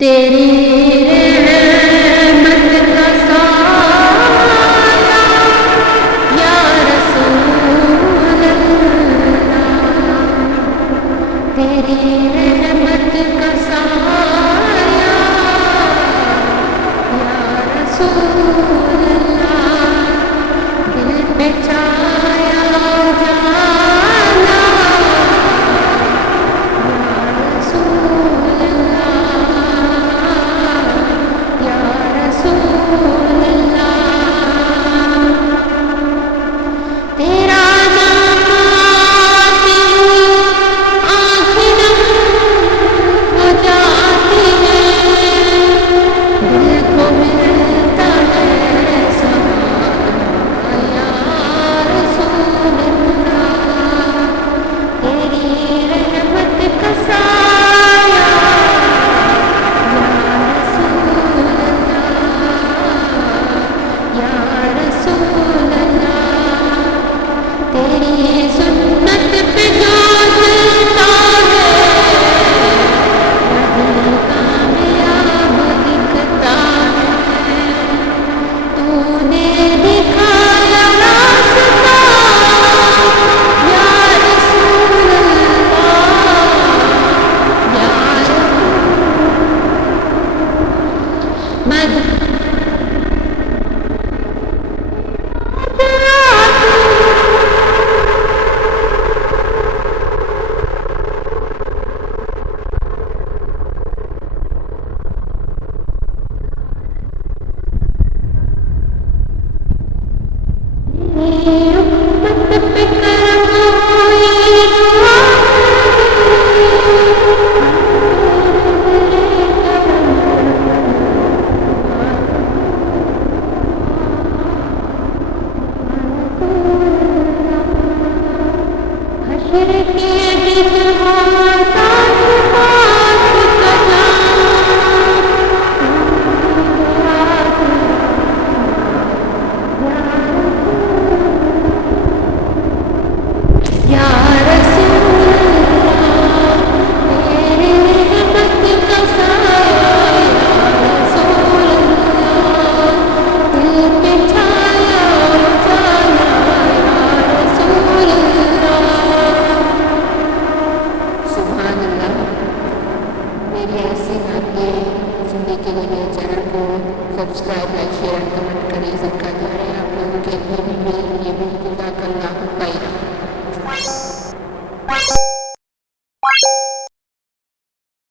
तेरी रहमत का साया या रसूल अल्लाह, तेरी रहमत का साया या रसूल अल्लाह, दिल पे छाया जाना या रसूल अल्लाह, या रसूल अल्लाह, तेरा नाम आते ही आँखें नम हो जाती हैं, दिल को मिलता है सहारा या रसूल अल्लाह, तेरी रहमत का साया या रसूल अल्लाह, या रसूल अल्लाह, तेरी सुन्नत पे जो चलता है वही कामयाब दिखता है, तूने दिखाया रास्ता या रसूल अल्लाह, या मद उम्मत पे कर कोई दुआ हशर के दिन साथ साथ कदम या रसूल अल्लाह, तेरे रहमत का साया या रसूल अल्लाह, दिल पे छाया जाना या रसूल अल्लाह। सुभान अल्लाह। मेरी ऐसी नातें सुनने के लिए मेरे चैनल को subscribe, like, share and comment करें। सबका